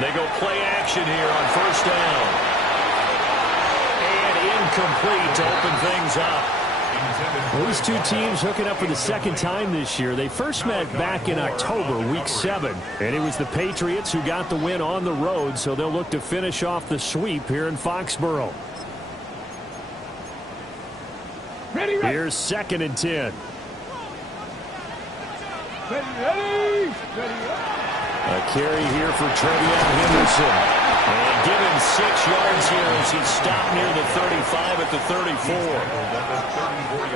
They go play action here on first down. And incomplete to open things up. Well, these two teams hooking up for the second time this year. They first met back in October, Week 7. And it was the Patriots who got the win on the road, so they'll look to finish off the sweep here in Foxborough. Here's 2nd and 10. A carry here for Trevion Henderson. And give him 6 yards here as he stopped near the 35 at the 34.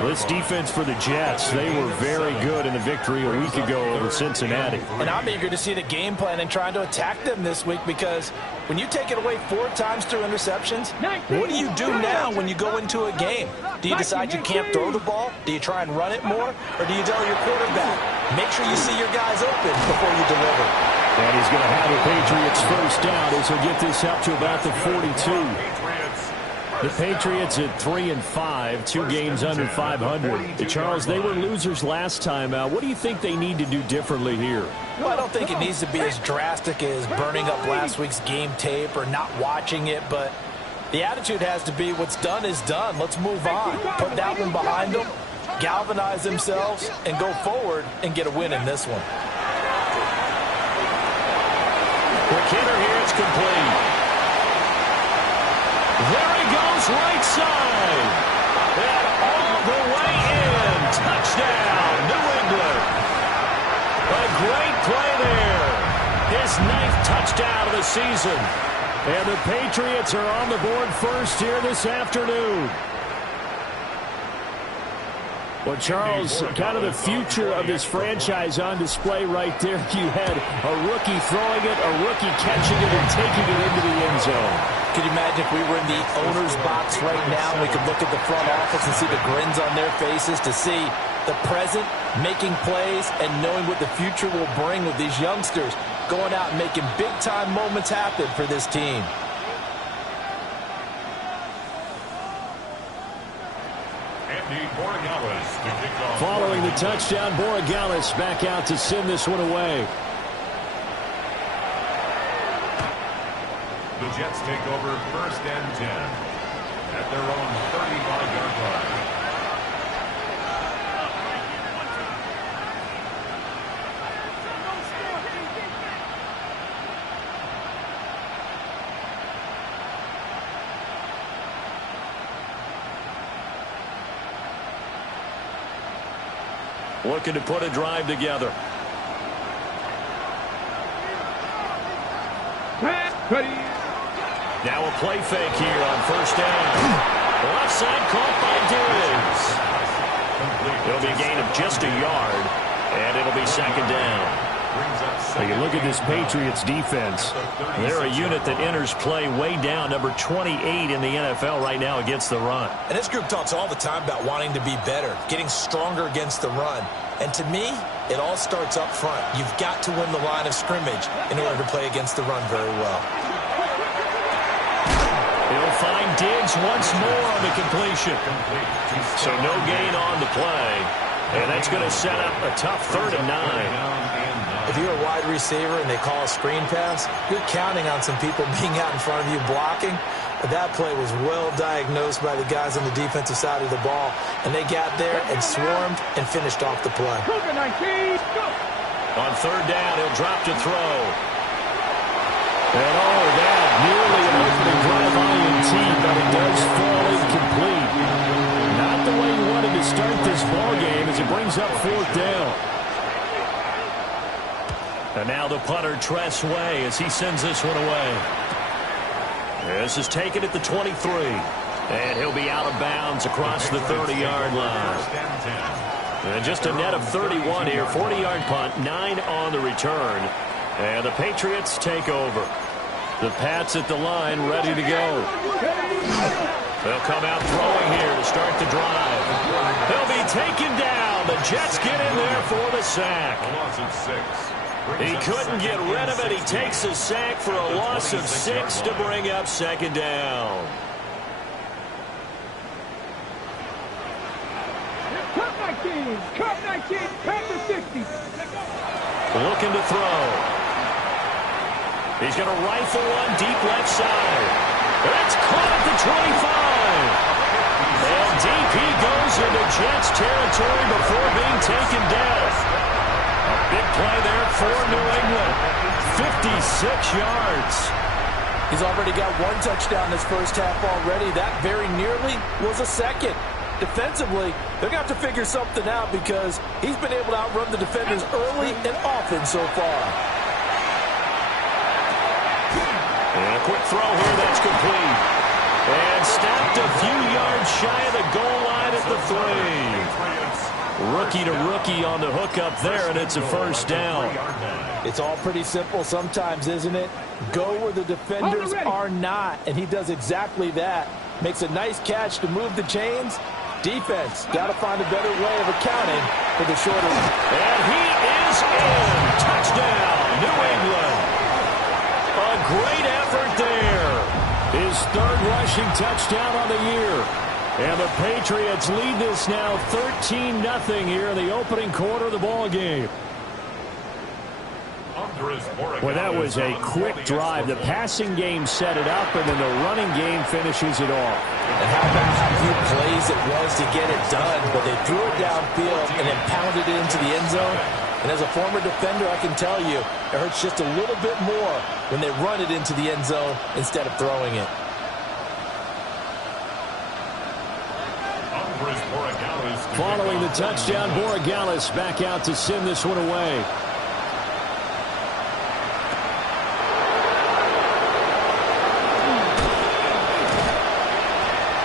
This defense for the Jets, they were very good in the victory a week ago over Cincinnati. And I'm eager to see the game plan and trying to attack them this week, because when you take it away 4 times through interceptions, what do you do now when you go into a game? Do you decide you can't throw the ball? Do you try and run it more? Or do you tell your quarterback, make sure you see your guys open before you deliver? And he's going to have the Patriots first down as he'll get this up to about the 42. The Patriots at 3-5, 2 games under 500. Charles, they were losers last time out. What do you think they need to do differently here? Well, I don't think it needs to be as drastic as burning up last week's game tape or not watching it, but the attitude has to be what's done is done. Let's move on. Put that one behind them, galvanize themselves, and go forward and get a win in this one. Quick hitter here, it's complete. There he goes, right side. And all the way in. Touchdown, New England. A great play there. His 9th touchdown of the season. And the Patriots are on the board first here this afternoon. Well, Charles, kind of the future of this franchise on display right there. You had a rookie throwing it, a rookie catching it, and taking it into the end zone. Could you imagine if we were in the owner's box right now and we could look at the front office and see the grins on their faces, to see the present making plays and knowing what the future will bring with these youngsters going out and making big-time moments happen for this team. Following the touchdown, Borregales back out to send this one away. The Jets take over 1st and 10 at their own 35-yard line. Looking to put a drive together. Now a play fake here on first down. Left side caught by Diggs. It'll be a gain of just a yard, and it'll be 2nd down. Now you look at this Patriots defense. They're a unit that enters play way down, number 28 in the NFL right now against the run. And this group talks all the time about wanting to be better, getting stronger against the run. And to me, it all starts up front. You've got to win the line of scrimmage in order to play against the run very well. He'll find Diggs once more on the completion. So no gain on the play. And that's going to set up a tough 3rd and 9. If you're a wide receiver and they call a screen pass, you're counting on some people being out in front of you blocking. But that play was well diagnosed by the guys on the defensive side of the ball. And they got there and swarmed and finished off the play. On 3rd down, he'll drop to throw. And all that nearly an opening drive INT, but it does fall incomplete. Not the way you wanted to start this ball game as it brings up 4th down. And now the punter, Tress Way, as he sends this one away. This is taken at the 23. And he'll be out of bounds across the 30-yard line. And just a net of 31 here. 40-yard punt, 9 on the return. And the Patriots take over. The Pats at the line, ready to go. They'll come out throwing here to start the drive. They'll be taken down. The Jets get in there for the sack. He couldn't get rid of it. He takes a sack for a loss of 6 to bring up 2nd down. Cut 19, Pack to 60. Looking to throw. He's going to rifle one deep left side. It's caught at the 25. And deep he goes into Jets territory before being taken down. A big play there for New England. 56 yards. He's already got one touchdown this first half already. That very nearly was a second. Defensively, they're going to have to figure something out because he's been able to outrun the defenders early and often so far. And a quick throw here that's complete. And snapped a few yards shy of the goal line at the 3. Rookie to rookie on the hookup there, and it's a first down. It's all pretty simple sometimes, isn't it? Go where the defenders are not, and he does exactly that. Makes a nice catch to move the chains. Defense got to find a better way of accounting for the shorter. And he is in. Touchdown, New England. A great effort there. His third rushing touchdown on the year. And the Patriots lead this now 13-0 here in the opening quarter of the ball game. Well, that was a quick drive. The passing game set it up, and then the running game finishes it off. And how about how few plays it was to get it done, but they threw it downfield and then pounded it into the end zone. And as a former defender, I can tell you, it hurts just a little bit more when they run it into the end zone instead of throwing it. Following the touchdown, Borregales back out to send this one away.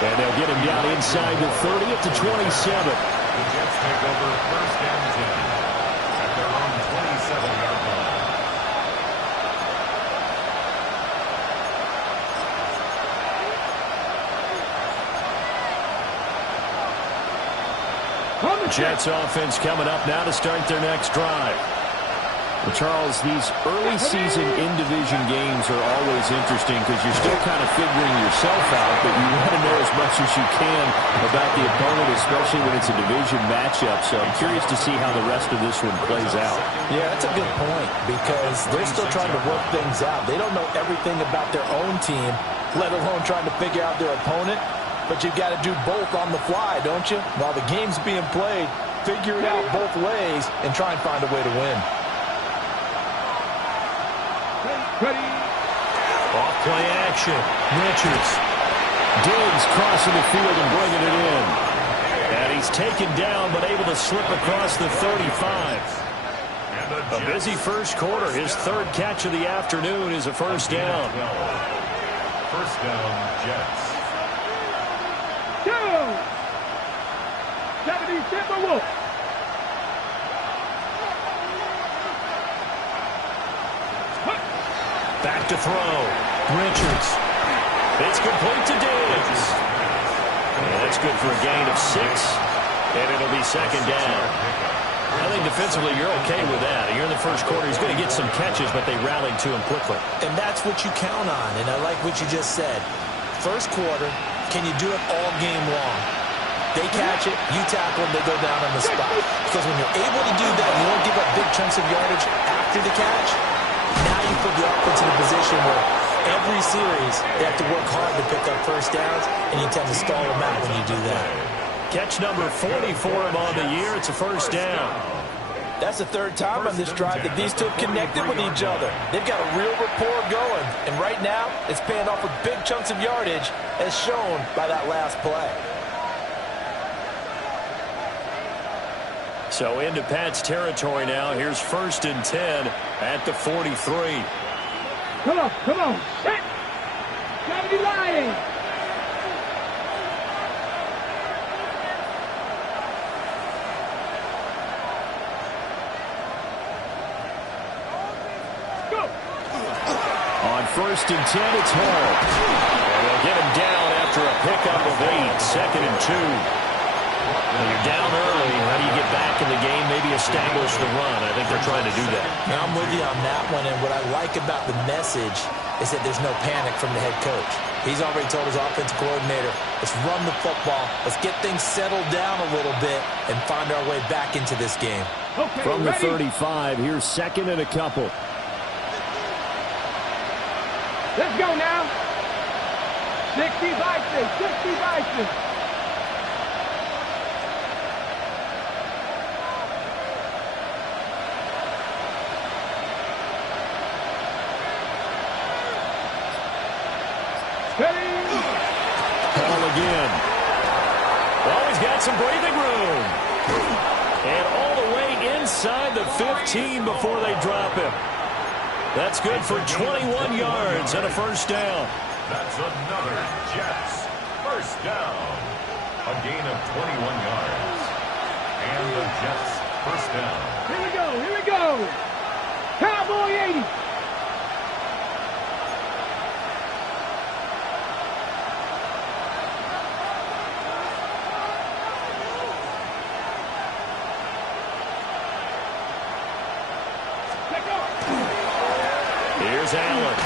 And they'll get him down inside the 30 at the 27. The Jets take over first and 10 at their own 27-yard line. Jets offense coming up now to start their next drive. Well, Charles, these early season in-division games are always interesting because you're still kind of figuring yourself out, but you want to know as much as you can about the opponent, especially when it's a division matchup. So I'm curious to see how the rest of this one plays out. Yeah, that's a good point because they're still trying to work things out. They don't know everything about their own team, let alone trying to figure out their opponent. But you've got to do both on the fly, don't you? While the game's being played, figure it out both ways and try and find a way to win. Ready. Off play action. Richards. Diggs crossing the field and bringing it in. And he's taken down but able to slip across the 35. A busy first quarter. His third catch of the afternoon is a first down. First down, Jets. 77 Wolf. Back to throw. Richards. It's complete to Diggs. That's good for a gain of 6. And it'll be second down. I think defensively you're okay with that. You're in the first quarter. He's going to get some catches, but they rallied to him quickly. And that's what you count on. And I like what you just said. First quarter, can you do it all game long? They catch it, you tackle them, they go down on the spot. Because when you're able to do that, you don't give up big chunks of yardage after the catch. Now you put the offense in a position where every series they have to work hard to pick up first downs, and you tend to stall them out when you do that. Catch number 40 for him on the year. It's a first down. That's the third time on this drive that these two have connected with each other. They've got a real rapport going, and right now it's paying off with big chunks of yardage as shown by that last play. So into Pat's territory now. Here's first and 10 at the 43. Come on. Set. Gotta be lying. Go. On first and 10, it's Hall. And they'll get him down after a pickup of 8. Second and 2. When you're down early, how do you get back in the game, maybe establish the run? I think they're trying to do that. Now, I'm with you on that one, and what I like about the message is that there's no panic from the head coach. He's already told his offensive coordinator, let's run the football, let's get things settled down a little bit, and find our way back into this game. Okay, from the 35, here's second and a couple. Let's go now. 60 Bison, 60 Bison. Ball again. Well, he's got some breathing room. And all the way inside the 15 before they drop him. That's good for 21 yards and a first down. That's another Jets first down. A gain of 21 yards. And the Jets first down. Here we go, here we go. Cowboy 80. Here's Allen.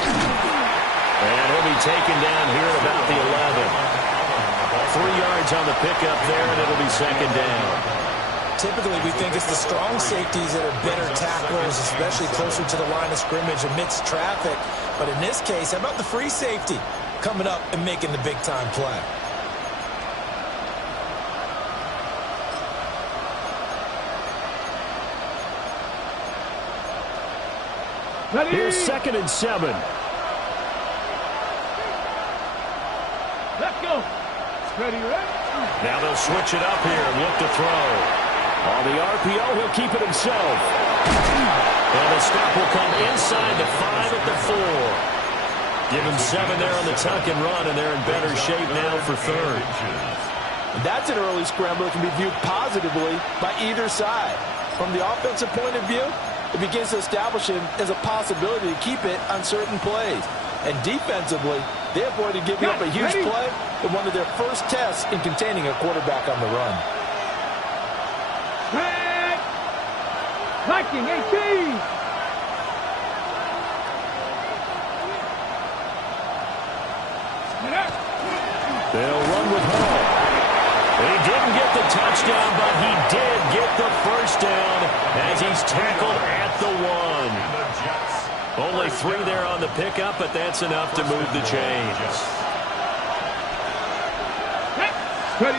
And he'll be taken down here at about the 11. 3 yards on the pickup there, and it'll be second down. Typically, we think it's the strong safeties that are better tacklers, especially closer to the line of scrimmage amidst traffic. But in this case, how about the free safety coming up and making the big-time play? Here's 2nd and 7. Let's go. Ready, ready. Now they'll switch it up here and look to throw. On the RPO, he'll keep it himself. And the stop will come inside the 5 at the 4. Give him 7 there on the tuck and run, and they're in better shape now for third. That's an early scramble that can be viewed positively by either side. From the offensive point of view, it begins to establish him as a possibility to keep it on certain plays. And defensively, they avoided giving up a huge play in one of their first tests in containing a quarterback on the run. Red. Viking 18. They'll run with Hall. He didn't get the touchdown, but he did get the first down as he's tackled at the 1. Only 3 there on the pickup, but that's enough to move the chains. Ready.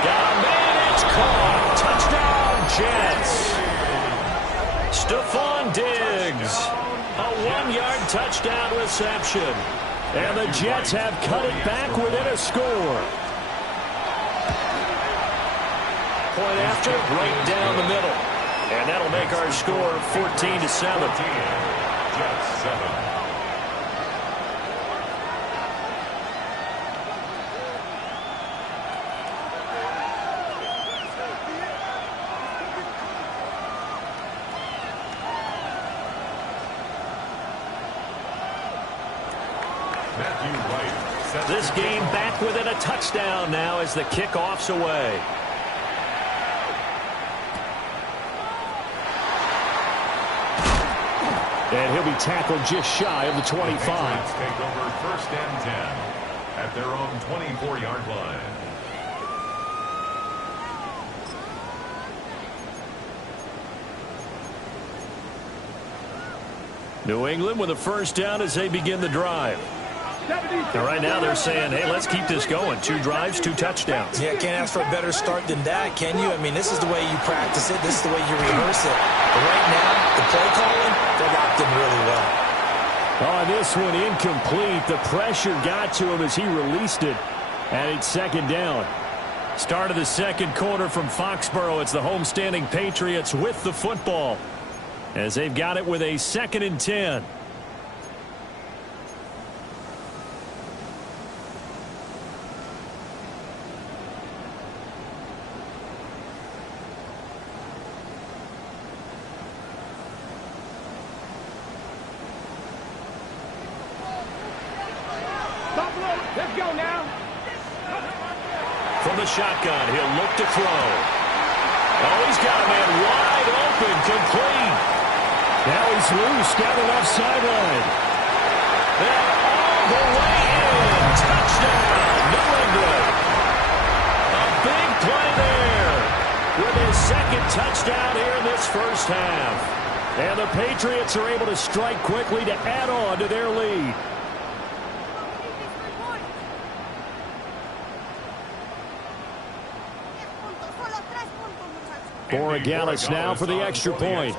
Got a man, it's caught. Touchdown, Jets. Stephon Diggs. A 1-yard touchdown reception. And the Jets have cut it back within a score. Point after, right down the middle. And that'll make our score 14-7. Jets 7. This game back within a touchdown now as the kickoff's away. And he'll be tackled just shy of the 25. Patriots take over first and 10 at their own 24-yard line. New England with a first down as they begin the drive. And right now they're saying, hey, let's keep this going. 2 drives, 2 touchdowns. Yeah, can't ask for a better start than that, can you? I mean, this is the way you practice it. This is the way you rehearse it. But right now, the play calling, they're locked in really well. Oh, this one incomplete. The pressure got to him as he released it. And it's second down. Start of the second quarter from Foxborough. It's the homestanding Patriots with the football as they've got it with a 2nd and 10. Let's go now. From the shotgun, he'll look to throw. Oh, he's got a man wide open, complete. Now he's loose down the left sideline. And all the way in. Touchdown, New England. A big play there with his 2nd touchdown here in this first half. And the Patriots are able to strike quickly to add on to their lead. Borregales now for the extra point.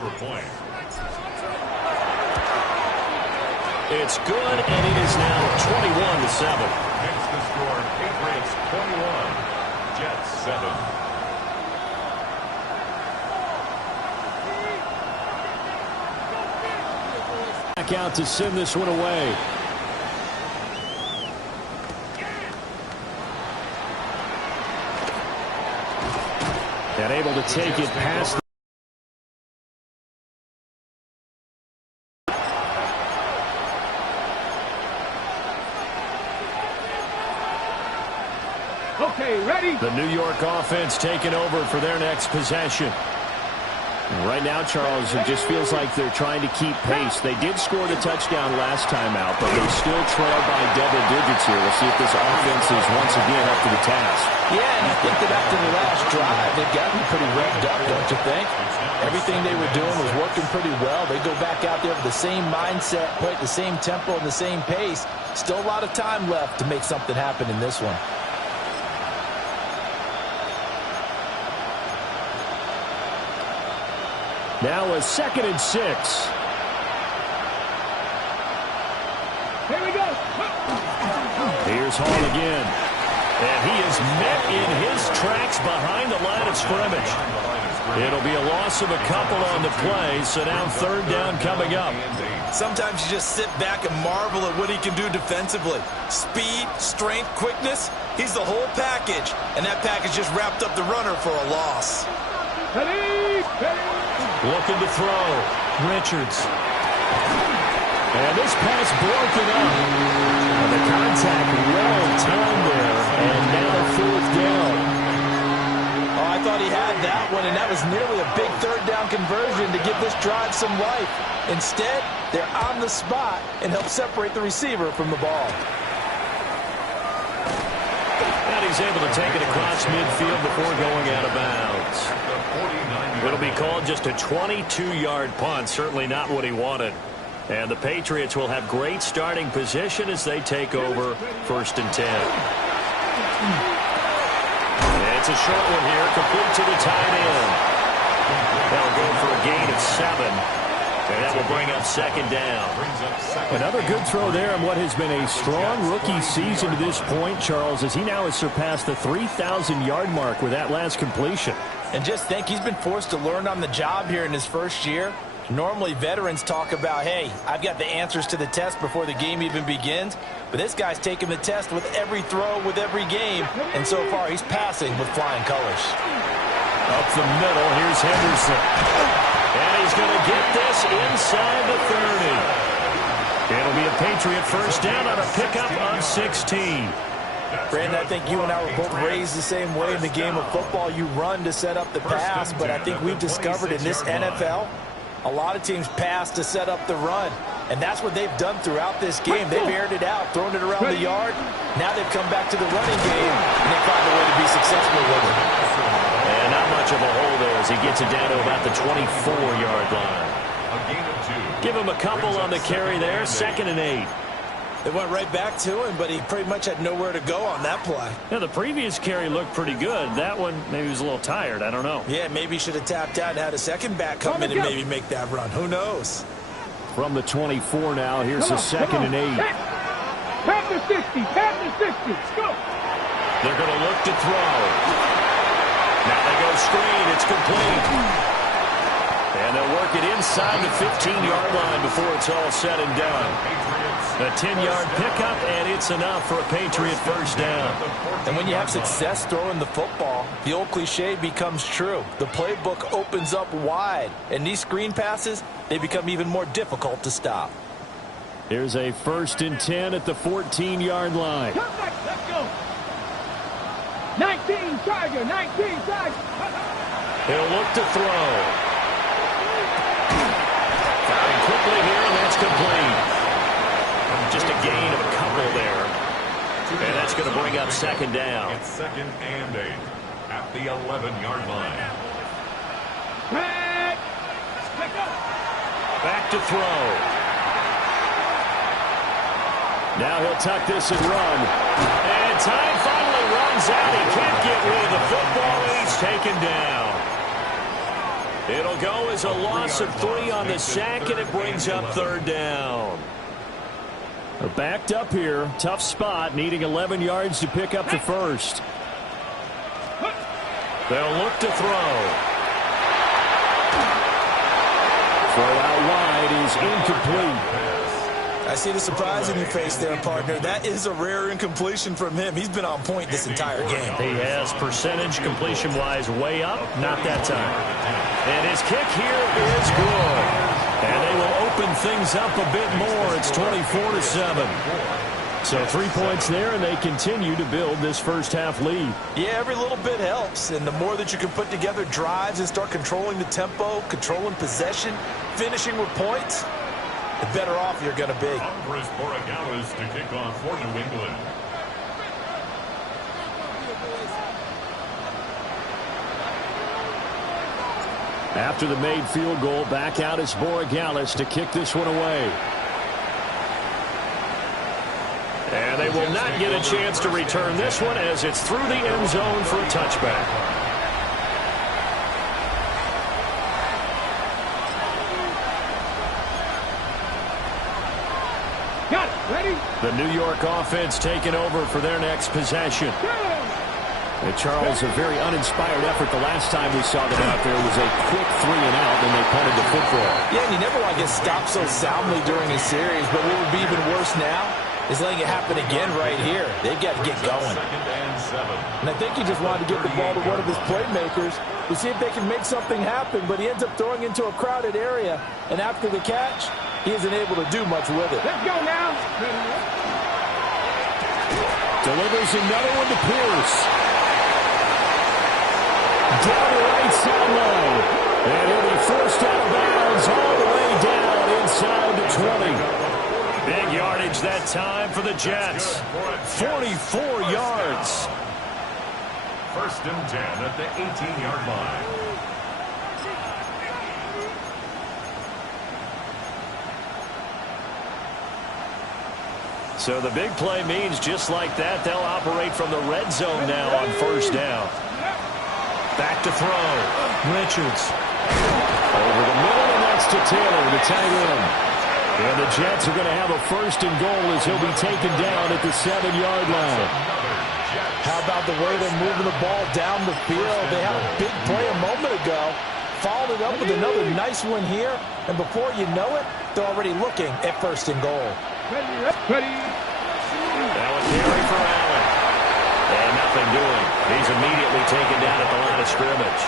It's good, and it is now 21-7. Hence the score, Patriots 21, Jets 7. Back out to send this one away. And able to take it past. Okay, ready? The New York offense taking over for their next possession. Right now, Charles, it just feels like they're trying to keep pace. They did score the touchdown last time out, but they still trail by double digits here. We'll see if this offense is once again up to the task. Yeah, and I think that after the last drive, they've gotten pretty revved up, don't you think? Everything they were doing was working pretty well. They go back out there with the same mindset, play at the same tempo and the same pace. Still a lot of time left to make something happen in this one. Now a 2nd and 6. Here we go. Here's Hall again. And he is met in his tracks behind the line of scrimmage. It'll be a loss of a couple on the play, so now 3rd down coming up. Sometimes you just sit back and marvel at what he can do defensively. Speed, strength, quickness, he's the whole package. And that package just wrapped up the runner for a loss. Ready? Looking to throw. Richards. And this pass broken up. And the contact well timed there. And now 4th down. Oh, I thought he had that one, and that was nearly a big 3rd down conversion to give this drive some life. Instead, they're on the spot and help separate the receiver from the ball. And he's able to take it across midfield before going out of bounds. It'll be called just a 22-yard punt. Certainly not what he wanted. And the Patriots will have great starting position as they take over 1st and 10. And it's a short one here, complete to the tight end. They'll go for a gain of 7. And that will bring up 2nd down. Another good throw there on what has been a strong rookie season to this point, Charles, as he now has surpassed the 3,000-yard mark with that last completion. And just think, he's been forced to learn on the job here in his first year. Normally, veterans talk about, hey, I've got the answers to the test before the game even begins. But this guy's taking the test with every throw, with every game. And so far, he's passing with flying colors. Up the middle, here's Henderson. And he's going to get this inside the 30. It'll be a Patriot 1st down on a pickup on 16. Brandon, I think you and I were both raised the same way in the game of football. You run to set up the pass, but I think we've discovered in this NFL, a lot of teams pass to set up the run. And that's what they've done throughout this game. They've aired it out, thrown it around the yard. Now they've come back to the running game, and they find a way to be successful with it. And not much of a hole there as he gets it down to about the 24-yard line. Give him a couple on the carry there, 2nd and 8. They went right back to him, but he pretty much had nowhere to go on that play. Yeah, the previous carry looked pretty good. That one, maybe he was a little tired. I don't know. Yeah, maybe he should have tapped out and had a second back come in and maybe make that run. Who knows? From the 24 now, here's a 2nd and 8. Tap the 60. Tap the 60. Go. They're going to look to throw. Now they go screen. It's complete. And they'll work it inside the 15-yard line before it's all said and done. A 10-yard pickup, and it's enough for a Patriot 1st down. And when you have success throwing the football, the old cliche becomes true. The playbook opens up wide, and these screen passes, they become even more difficult to stop. Here's a 1st and 10 at the 14-yard line. Come back. Let's go. 19 Tiger. 19 Tiger. He'll look to throw. Firing quickly here, and that's complete. Just a gain of a couple there. And that's going to bring up 2nd down. It's 2nd and 8 at the 11-yard line. Back to throw. Now he'll tuck this and run. And time finally runs out. He can't get rid of the football, and he's taken down. It'll go as a loss of 3 on the sack, and it brings up 3rd down. They're backed up here. Tough spot, needing 11 yards to pick up the first. They'll look to throw. Throw out wide is incomplete. I see the surprise in your face there, partner. That is a rare incompletion from him. He's been on point this entire game. He has percentage completion-wise way up. Not that time. And his kick here is good. And they will open things up a bit more. It's 24-7. So 3 points there, and they continue to build this first half lead. Yeah, every little bit helps. And the more that you can put together drives and start controlling the tempo, controlling possession, finishing with points, the better off you're going to be. To kick off for New England. After the made field goal, back out is Borregales to kick this one away. And they will not get a chance to return this one as it's through the end zone for a touchback. Got it. Ready? The New York offense taking over for their next possession. And Charles, a very uninspired effort. The last time we saw them out there was a quick 3 and out, and they punted the football. Yeah, and you never want to get stopped so soundly during a series, but what would be even worse now is letting it happen again right here. They've got to get going. And I think he just wanted to give the ball to one of his playmakers to see if they can make something happen, but he ends up throwing into a crowded area, and after the catch, he isn't able to do much with it. Let's go now. Delivers another one to Pierce. Down the right sideline. And he'll be forced out of bounds all the way down inside the 20. Big yardage that time for the Jets. 44 yards. 1st and 10 at the 18-yard line. So the big play means just like that, they'll operate from the red zone now on 1st down. Back to throw. Richards. Over the middle, and that's to Taylor, the tight end. And the Jets are going to have a 1st and goal as he'll be taken down at the 7-yard line. How about the way they're moving the ball down the field? They had a big play a moment ago. Followed it up with another nice one here. And before you know it, they're already looking at 1st and goal. Ready. That was carry for Allen. And nothing doing. He's immediately taken down at the line of scrimmage.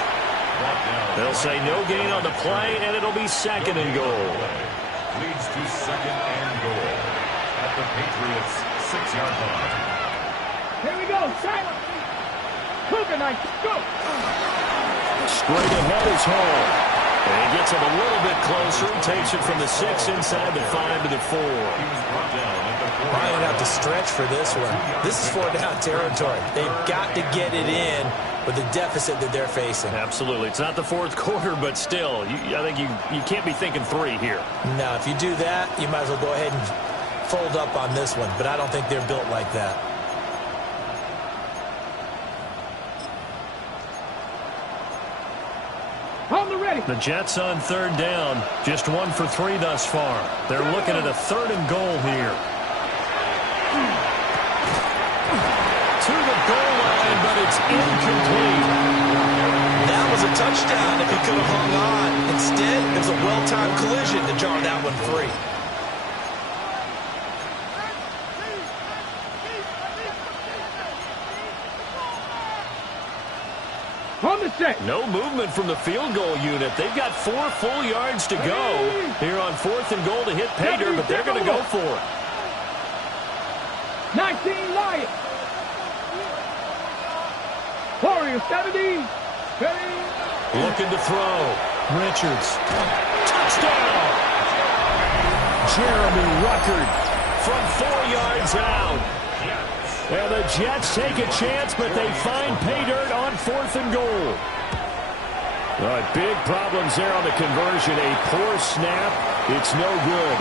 They'll say no gain on the play, and it'll be 2nd and goal. Leads to 2nd and goal at the Patriots 6-yard line. Here we go. Silent. Cougar knife. Go. Straight ahead is Hall. And he gets him a little bit closer. Takes it from the 6 inside the 5 to the 4. Might have to stretch for this one. This is 4-down territory. They've got to get it in with the deficit that they're facing. Absolutely. It's not the 4th quarter, but still, I think you can't be thinking 3 here. No, if you do that, you might as well go ahead and fold up on this one. But I don't think they're built like that. On the ready. The Jets on 3rd down. Just 1 for 3 thus far. They're looking at a 3rd and goal here. To the goal line, but it's incomplete. That was a touchdown if he could have hung on. Instead, it was a well-timed collision to jar that one free. On the set. No movement from the field goal unit. They've got 4 full yards to go here on 4th and goal to hit Pater, but they're going to go for it. 19 Lions. Warriors 70. Ready. Looking to throw. Richards. Touchdown! Jeremy Ruckert From 4 yards out. And the Jets take a chance, but they find pay dirt on 4th and goal. All right, big problems there on the conversion. A poor snap It's no good.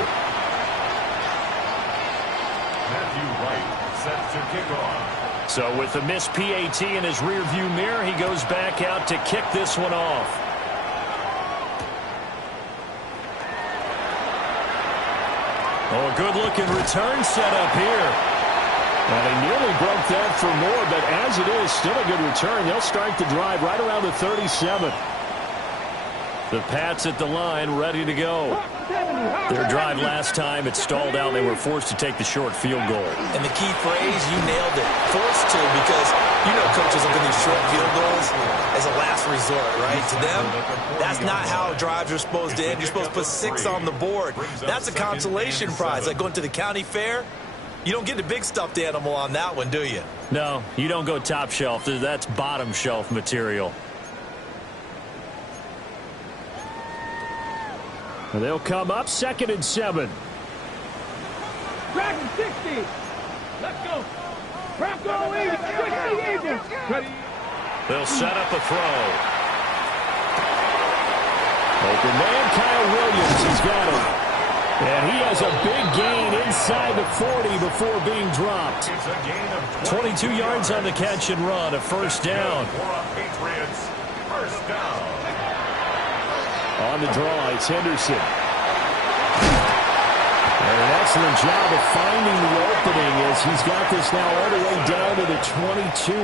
Matthew Wright set to kick off. So with the missed PAT in his rearview mirror, he goes back out to kick this one off. Oh, a good-looking return set up here. And he nearly broke that for more, but as it is, still a good return. They'll start the drive right around the 37. The Pats at the line, ready to go. Their drive last time, it stalled out. They were forced to take the short field goal. And the key phrase, you nailed it. Forced to, because you know coaches look at these short field goals as a last resort, right? To them, that's not how drives are supposed to end. You're supposed to put 6 on the board. That's a consolation prize. Like going to the county fair, you don't get the big stuffed animal on that one, do you? No, you don't go top shelf. That's bottom shelf material. They'll come up 2nd and 7. Dragon 60. Let's go. Bronco 60 Eagles. They'll set up a throw. Open man, Kyle Williams. He's got him. And he has a big gain inside the 40 before being dropped. 22 yards on the catch and run, a first down. Patriots, first down. On the draw, it's Henderson. And an excellent job of finding the opening as he's got this now all the way down to the 22.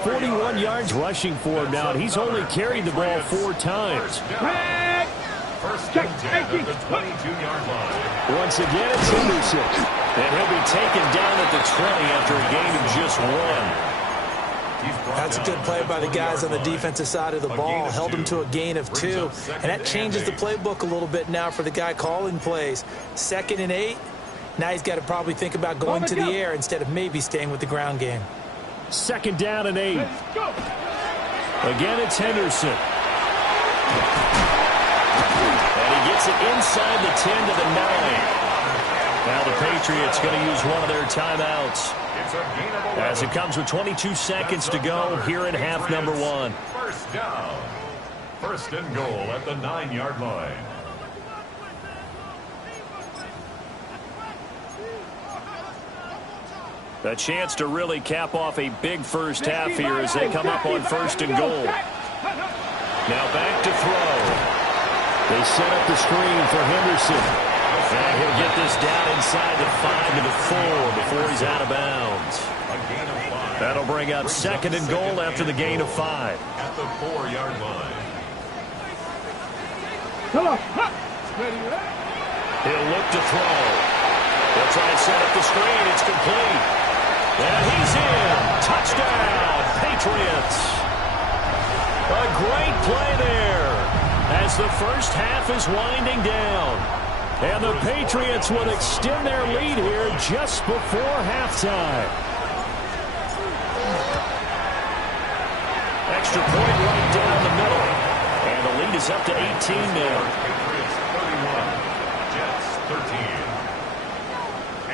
41 yards rushing for him now, and he's only carried the ball 4 times. First and 10 at the 22-yard line. Once again, it's Henderson. And he'll be taken down at the 20 after a gain of just 1. That's a good play by the guys on the defensive side of the ball. Held him to a gain of 2. And that changes the playbook a little bit now for the guy calling plays. 2nd and 8. Now he's got to probably think about going to the air instead of maybe staying with the ground game. 2nd down and 8. Again, it's Henderson. And he gets it inside the 10 to the 9. Now the Patriots going to use one of their timeouts. As it comes with 22 seconds to go here in half number 1. First down. First and goal at the 9-yard line. A chance to really cap off a big first half here as they come up on 1st and goal. Now back to throw. They set up the screen for Henderson. And he'll get this down inside the 5 to the 4 before he's out of bounds. That'll bring up 2nd and goal after the gain of 5. At the 4-yard line. He'll look to throw. They'll try and set up the screen. It's complete. And he's in. Touchdown, Patriots. A great play there as the first half is winding down. And the Patriots will extend their lead here just before halftime. Extra point right down the middle. And the lead is up to 18 now. Patriots 31, Jets 13.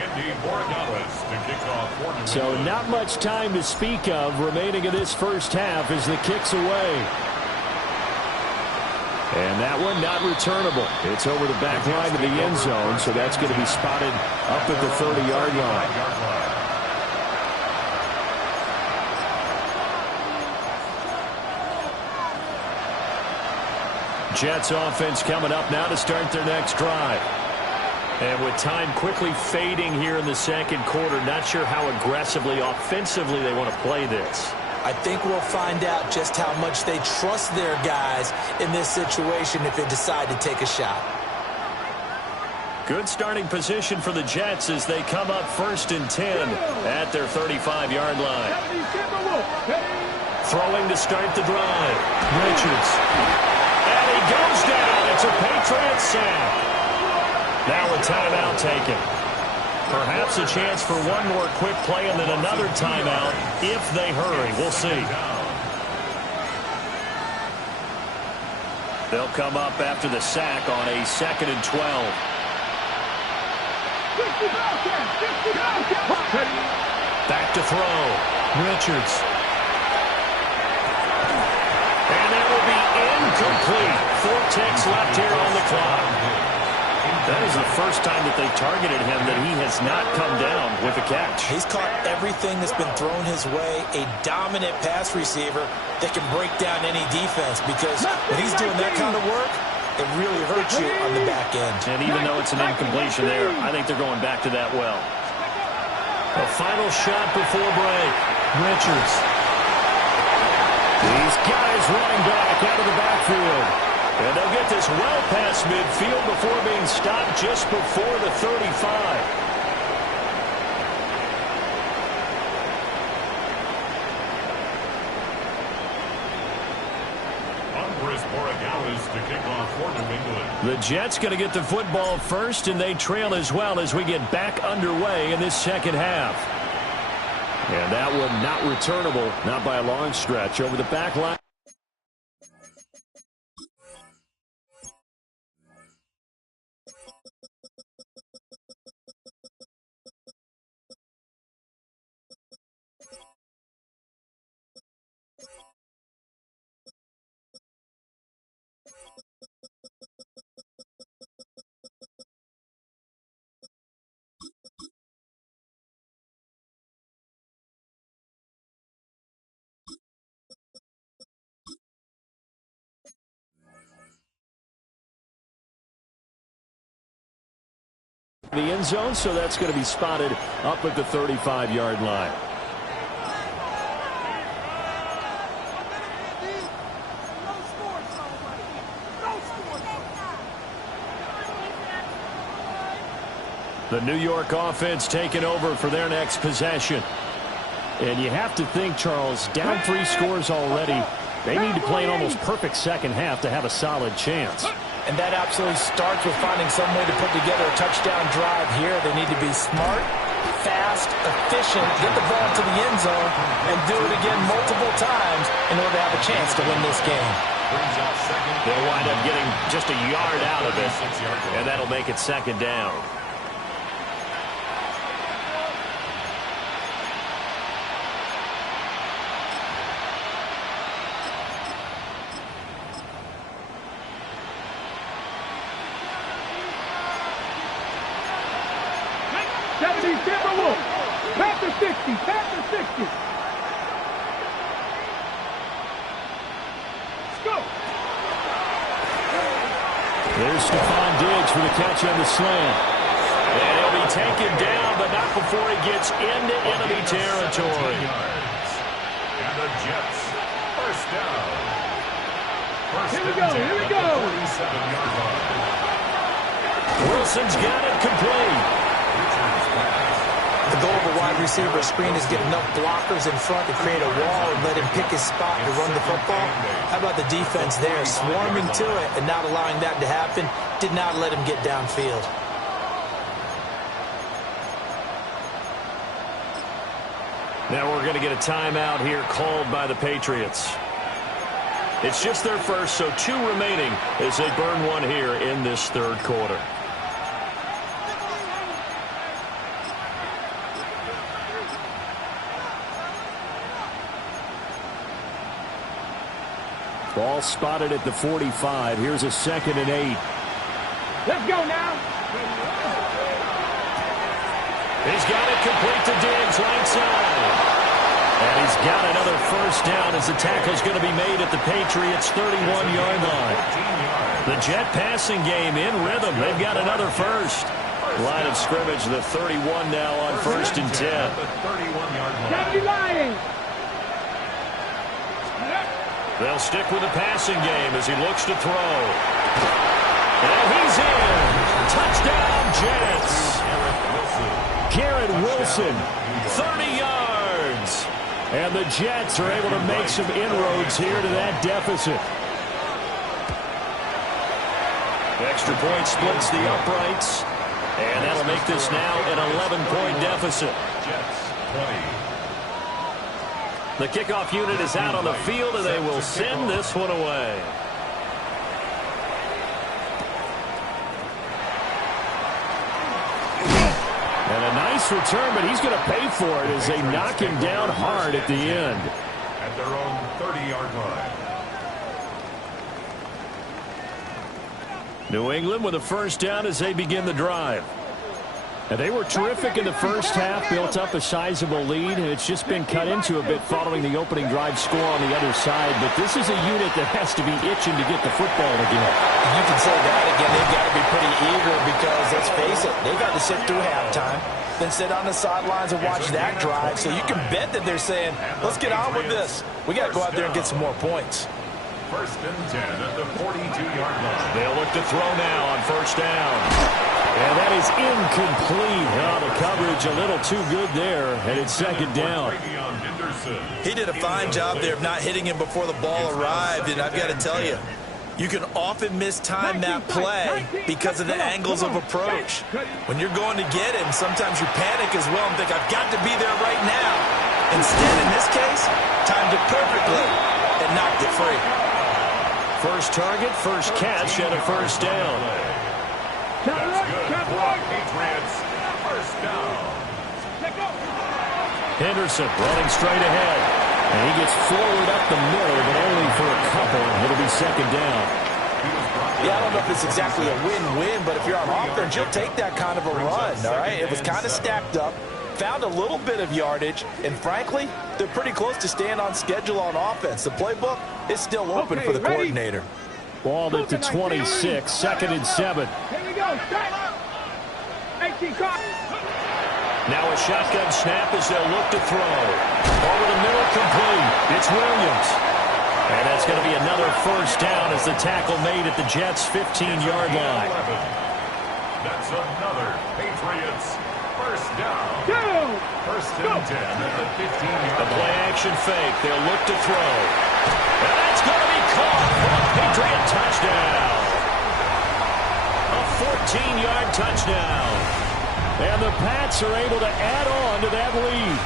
Andy Borregales to kick off. So not much time to speak of remaining in this first half as the kick's away. And that one not returnable. It's over the back line of the end zone, so that's going to be spotted up at the 30-yard line. Jets offense coming up now to start their next drive. And with time quickly fading here in the second quarter, not sure how aggressively, offensively they want to play this. I think we'll find out just how much they trust their guys in this situation if they decide to take a shot. Good starting position for the Jets as they come up 1st and 10 at their 35-yard line. Throwing to start the drive. Richards. And he goes down. It's a Patriot sack. Now a timeout taken. Perhaps a chance for one more quick play and then another timeout if they hurry. We'll see. They'll come up after the sack on a 2nd and 12. Back to throw. Richards. And that will be incomplete. 4 ticks left here on the clock. That is the first time that they targeted him that he has not come down with a catch. He's caught everything that's been thrown his way. A dominant pass receiver that can break down any defense, because when he's doing that kind of work, it really hurts you on the back end. And even though it's an incompletion there, I think they're going back to that well. A final shot before break. Richards. These guys running back out of the backfield. And they'll get this well past midfield before being stopped just before the 35. To kick off for New England. The Jets going to get the football first, and they trail as well as we get back underway in this second half. And that one not returnable, not by a long stretch, over the back line. The end zone, so that's going to be spotted up at the 35-yard line. The New York offense taking over for their next possession. And you have to think, Charles, down 3 scores already. They need to play an almost perfect second half to have a solid chance. And that absolutely starts with finding some way to put together a touchdown drive here. They need to be smart, fast, efficient, get the ball to the end zone, and do it again multiple times in order to have a chance to win this game. They'll wind up getting just a yard out of it, and that'll make it second down. On the slant. And he'll be taken down, but not before he gets into enemy territory. And the Jets, first down. Here we go, here we go. 47-yard line. Wilson's got it complete. The goal of a wide receiver screen is get enough blockers in front to create a wall and let him pick his spot to run the football. How about the defense there, swarming to it and not allowing that to happen? Did not let him get downfield. Now we're going to get a timeout here called by the Patriots. It's just their first, so 2 remaining as they burn one here in this third quarter. Ball spotted at the 45. Here's a 2nd and 8. Let's go now. He's got it complete to Diggs, right side. And he's got another first down as the tackle's going to be made at the Patriots' 31-yard line. The Jet passing game in rhythm. They've got another first. Line of scrimmage, the 31 now on 1st and 10. Stop lying. They'll stick with the passing game as he looks to throw. And he's in. Touchdown, Jets. Garrett Wilson, 30 yards. And the Jets are able to make some inroads here to that deficit. Extra point splits the uprights. And that'll make this now an 11-point deficit. Jets 20. The kickoff unit is out on the field, and they will send this one away. And a nice return, but he's going to pay for it as they knock him down hard at the end. At their own 30-yard line. New England with a first down as they begin the drive. And they were terrific in the first half, built up a sizable lead, and it's just been cut into a bit following the opening drive score on the other side. But this is a unit that has to be itching to get the football again. You can say that again. They've got to be pretty eager because, let's face it, they've had to sit through halftime, then sit on the sidelines and watch that drive. So you can bet that they're saying, let's get on with this. We got to go out there and get some more points. First and 10 at the 42-yard line. They'll look to throw now on first down. And that is incomplete. Oh, the coverage a little too good there, and it's second down. He did a fine job there of not hitting him before the ball arrived, and I've got to tell you, you can often mistime that play because of the angles of approach. When you're going to get him, sometimes you panic as well and think, I've got to be there right now. Instead, in this case, timed it perfectly and knocked it free. First target, first catch, and a first down. That's good for Patriots. First down. Henderson running straight ahead. And he gets forward up the middle, but only for a couple. It'll be second down. Yeah, I don't know if it's exactly a win-win, but if you're on offense, you'll take that kind of a run, all right? It was kind of stacked up, found a little bit of yardage, and frankly, they're pretty close to staying on schedule on offense. The playbook is still open for the coordinator. Ball at the 26, second and 7. Here we go. Now a shotgun snap as they'll look to throw. Over the middle, complete. It's Williams. And that's going to be another first down as the tackle made at the Jets' 15-yard line. That's another Patriots first down. First and 10 at the 15-yard The play-action fake. They'll look to throw. And that's going to be caught for a Patriot touchdown. A 14-yard touchdown. And the Pats are able to add on to that lead.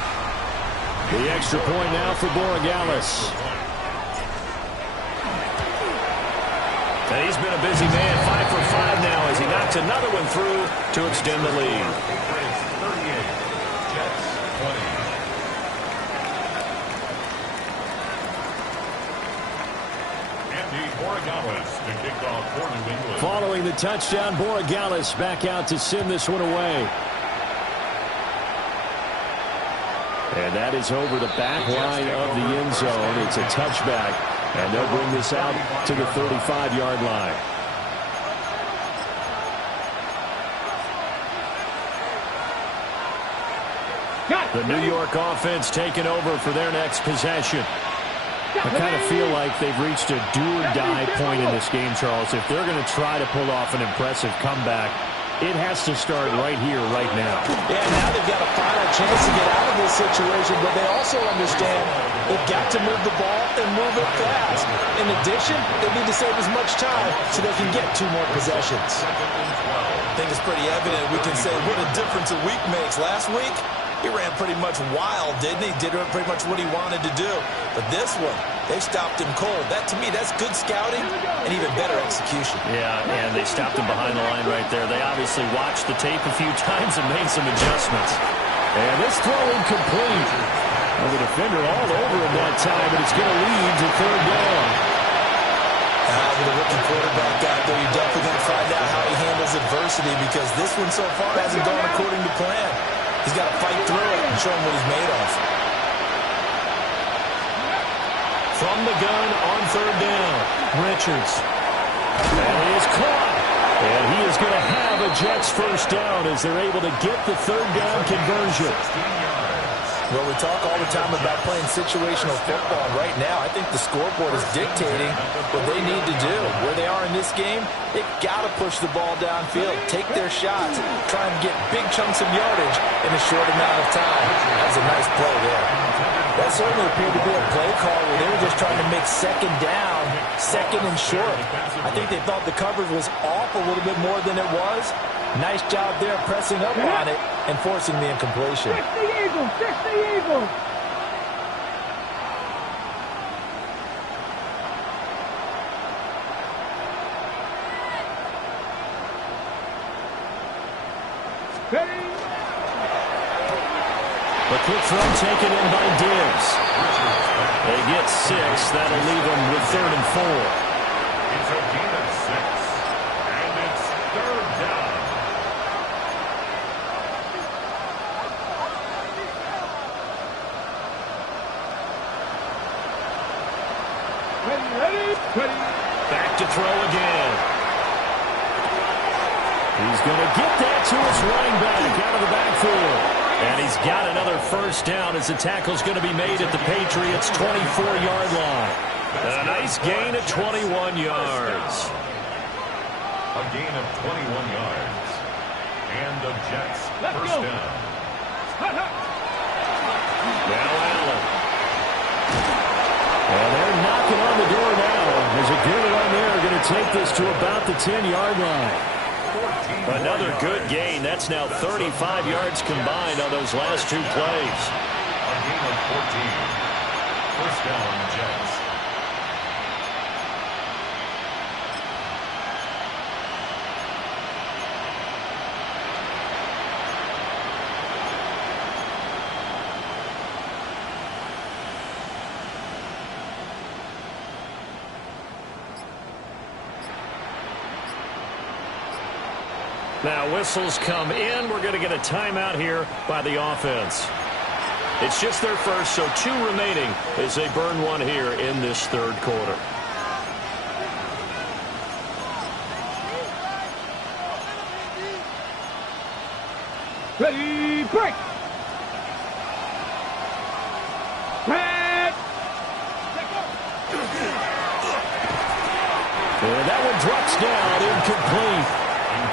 The extra point now for Borregales. And he's been a busy man, 5 for 5 now as he knocks another one through to extend the lead. Patriots 38, Jets 20. Borregales to kick off for New England. Following the touchdown, Borregales back out to send this one away. And that is over the back line of the end zone. It's a touchback, and they'll bring this out to the 35-yard line. The New York offense taking over for their next possession. I kind of feel like they've reached a do-or-die point in this game, Charles. If they're going to try to pull off an impressive comeback, it has to start right here, right now. Yeah, now they've got a final chance to get out of this situation, but they also understand they've got to move the ball and move it fast. In addition, they need to save as much time so they can get 2 more possessions. I think it's pretty evident we can say what a difference a week makes. Last week, he ran pretty much wild, didn't he? Did pretty much what he wanted to do. But this one, they stopped him cold. That, to me, that's good scouting and even better execution. Yeah, and they stopped him behind the line right there. They obviously watched the tape a few times and made some adjustments. And this throw incomplete. Well, the defender all over him that time, but it's going to lead to third down. With a rookie quarterback out there, you're definitely going to find out how he handles adversity because this one so far hasn't gone according to plan. He's got to fight through it and show him what he's made of. From the gun on third down, Richards. And he is caught. And he is going to have a Jets first down as they're able to get the third down conversion. Well, we talk all the time about playing situational football. And right now, I think the scoreboard is dictating what they need to do. Where they are in this game, they've got to push the ball downfield, take their shots, try and get big chunks of yardage in a short amount of time. That was a nice play there. That certainly appeared to be a play call where they were just trying to make second down, second and short. I think they thought the coverage was off a little bit more than it was. Nice job there pressing up on it and forcing the incompletion. Fix the Eagles! Fix the Eagles! Ready? The quick throw taken in by Diggs. They get 6. That'll leave them with 3rd and 4. It's a gain of 6. And Back to throw again. He's going to get that to his running back out of the backfield. And he's got another first down as the tackle's going to be made at the Patriots' 24-yard line. A nice gain of 21 yards. A gain of 21 yards. And the Jets first down. Now Allen. And they're knocking on the door now. There's a good run there. Going to take this to about the 10-yard line. Another good gain. That's now 35 yards combined on those last two plays. A gain of 14. First down, Jets. Now whistles come in. We're going to get a timeout here by the offense. It's just their first, so 2 remaining as they burn one here in this third quarter. Ready, break! Red! And that one drops down, incomplete.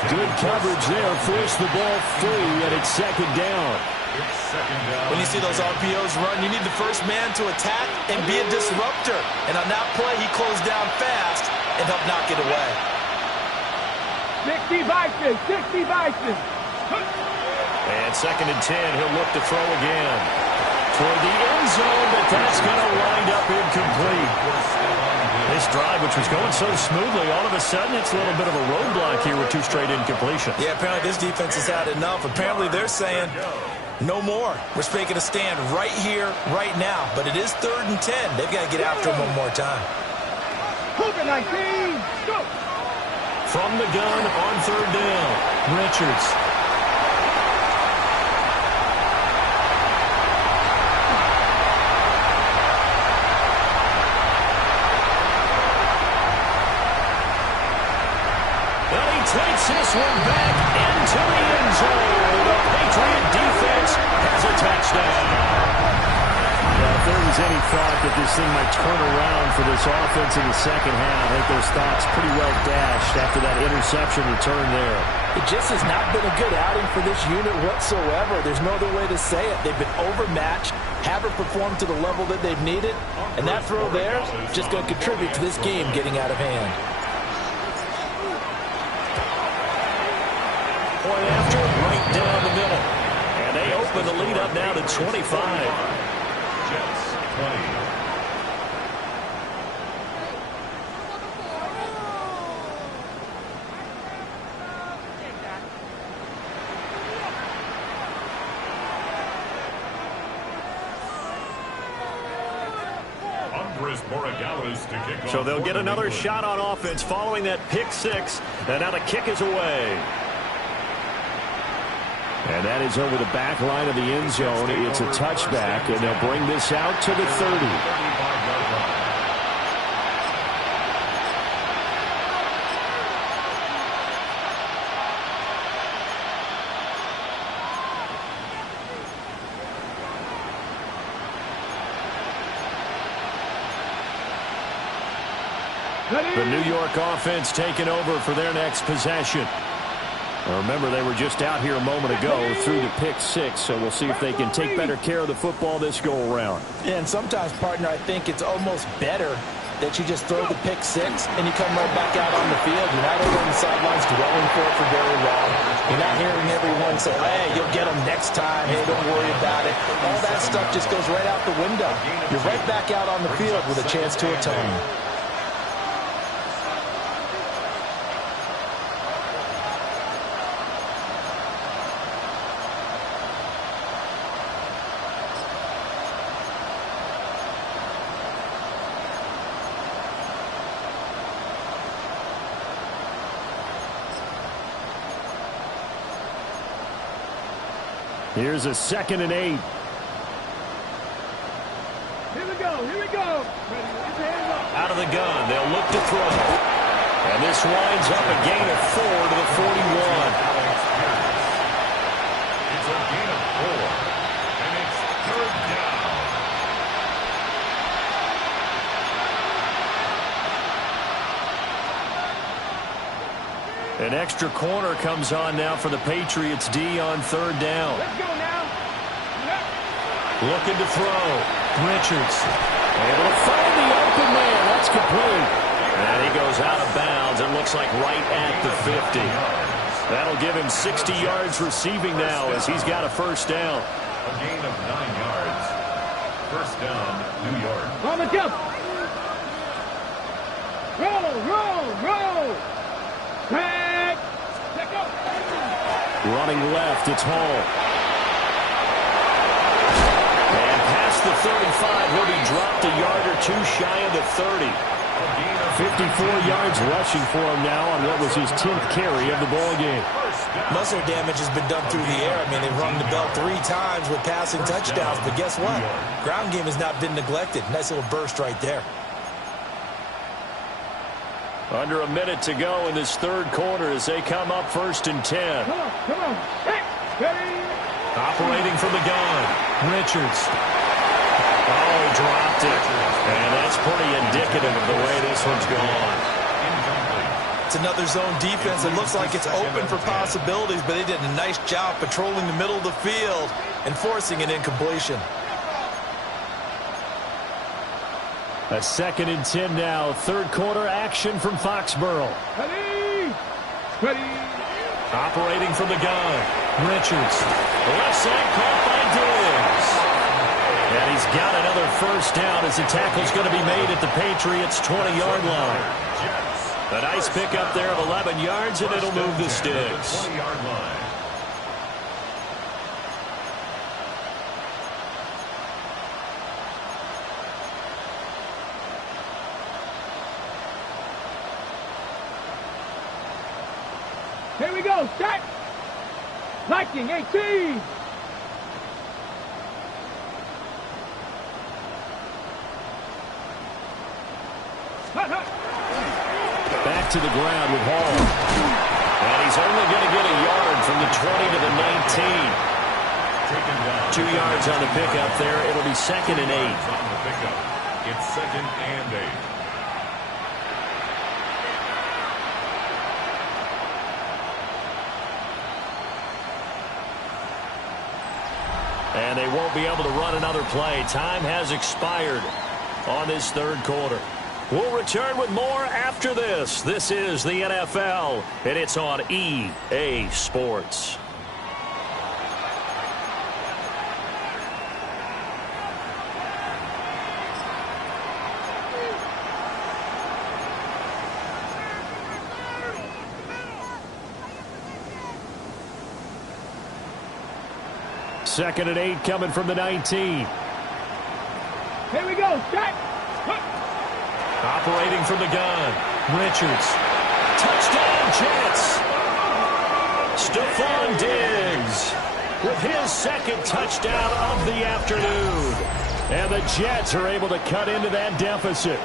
Good coverage there, forced the ball free, and it's second down. When you see those RPOs run, you need the first man to attack and be a disruptor. And on that play, he closed down fast and helped knock it away. 60 Bison, 60 Bison. And second and 10, he'll look to throw again. Toward the end zone, but that's going to wind up incomplete. This drive, which was going so smoothly, all of a sudden it's a little bit of a roadblock here with 2 straight incompletions. Yeah, apparently this defense has had enough. Apparently they're saying no more. We're making a stand right here, right now. But it is 3rd and 10. They've got to get after him one more time. Hook it, 19, go! From the gun on 3rd down, Richards. Takes this one back into the end zone. The Patriot defense has a touchdown. Well, if there was any thought that this thing might turn around for this offense in the second half, I think those thoughts pretty well dashed after that interception return there. It just has not been a good outing for this unit whatsoever. There's no other way to say it. They've been overmatched, haven't performed to the level that they've needed, and that throw there is just going to contribute to this game getting out of hand. Point after, right down the middle. And they open the lead up now to 25. Jets 20. So they'll get another shot on offense following that pick 6. And now the kick is away. And that is over the back line of the end zone. It's a touchback, and they'll bring this out to the 30. The New York offense taking over for their next possession. Remember, they were just out here a moment ago through the pick 6, so we'll see if they can take better care of the football this go-around. Yeah, and sometimes, partner, I think it's almost better that you just throw the pick 6 and you come right back out on the field. You're not over on the sidelines dwelling for it for very long. You're not hearing everyone say, hey, you'll get them next time. Hey, don't worry about it. All that stuff just goes right out the window. You're right back out on the field with a chance to atone. Here's a 2nd and 8. Here we go, here we go. Ready, get your hands up. Out of the gun, they'll look to throw. And this winds up a gain of 4 to the 41. It's a gain of 4, and it's third down. An extra corner comes on now for the Patriots D on third down. Let's go now. Looking to throw. Richards. Able to find the open man. That's complete. And he goes out of bounds. It looks like right at the 50. That'll give him 60 yards receiving now as he's got a first down. A gain of 9 yards. First down, New York. On the jump. Roll. Tag. Let go. Running left, it's Hall. And past the 35, he'll be dropped a yard or two shy of the 30. 54 yards rushing for him now on what was his 10th carry of the ball game. Muscle damage has been done through the air. I mean, they've rung the bell 3 times with passing touchdowns, but guess what? Ground game has not been neglected. Nice little burst right there. Under a minute to go in this third quarter as they come up 1st and 10. Come on. Hey, ready. Operating from the gun. Richards. Oh, he dropped it. And that's pretty indicative of the way this one's gone. It's another zone defense. It looks like it's open for possibilities, but they did a nice job patrolling the middle of the field and forcing an incompletion. A 2nd and 10 now. Third quarter action from Foxborough. Ready. Operating from the gun. Richards. Left side caught by Diggs. And he's got another first down as the tackle's going to be made at the Patriots' 20-yard line. A nice pickup there of 11 yards, and it'll move the sticks. 20-yard line. Here we go. Start. Lightning 18. Back to the ground with Hall. And he's only going to get a yard from the 20 to the 19. 2 yards on the pickup there. It'll be 2nd and 8. On the pickup. It's 2nd and 8. And they won't be able to run another play. Time has expired on this third quarter. We'll return with more after this. This is the NFL, and it's on EA Sports. Second and 8 coming from the 19. Here we go. Start. Operating from the gun. Richards. Touchdown, Jets. Stephon Diggs with his 2nd touchdown of the afternoon. And the Jets are able to cut into that deficit.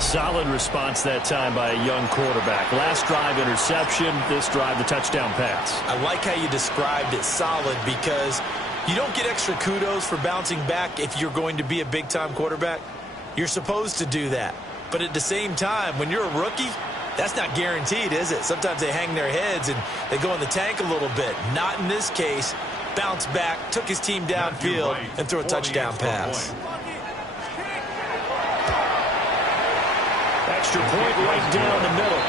Solid response that time by a young quarterback. Last drive, interception. This drive, the touchdown pass. I like how you described it, solid, because you don't get extra kudos for bouncing back if you're going to be a big-time quarterback. You're supposed to do that. But at the same time, when you're a rookie, that's not guaranteed, is it? Sometimes they hang their heads and they go in the tank a little bit. Not in this case. Bounced back, took his team downfield, and threw a touchdown pass. Extra point right down the middle.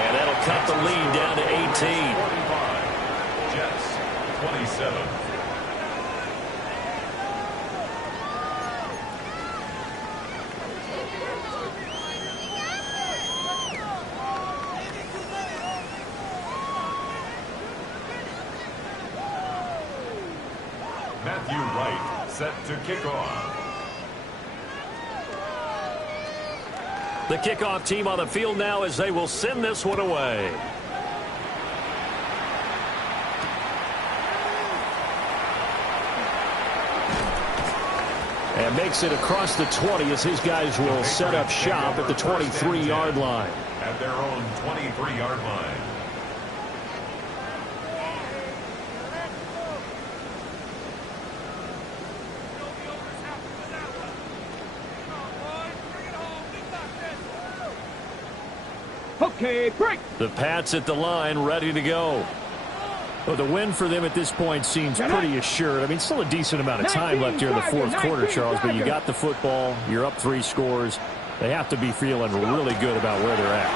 And that'll cut the lead down to 18. 45. Jets, 27. Matthew Wright set to kick off. The kickoff team on the field now as they will send this one away. And makes it across the 20 as his guys will set up shop at the 23-yard line. At their own 23-yard line. Okay, break. The Pats at the line, ready to go. Well, the win for them at this point seems pretty assured. I mean, still a decent amount of time left here in the fourth quarter, Charles, but you got the football, you're up 3 scores. They have to be feeling really good about where they're at.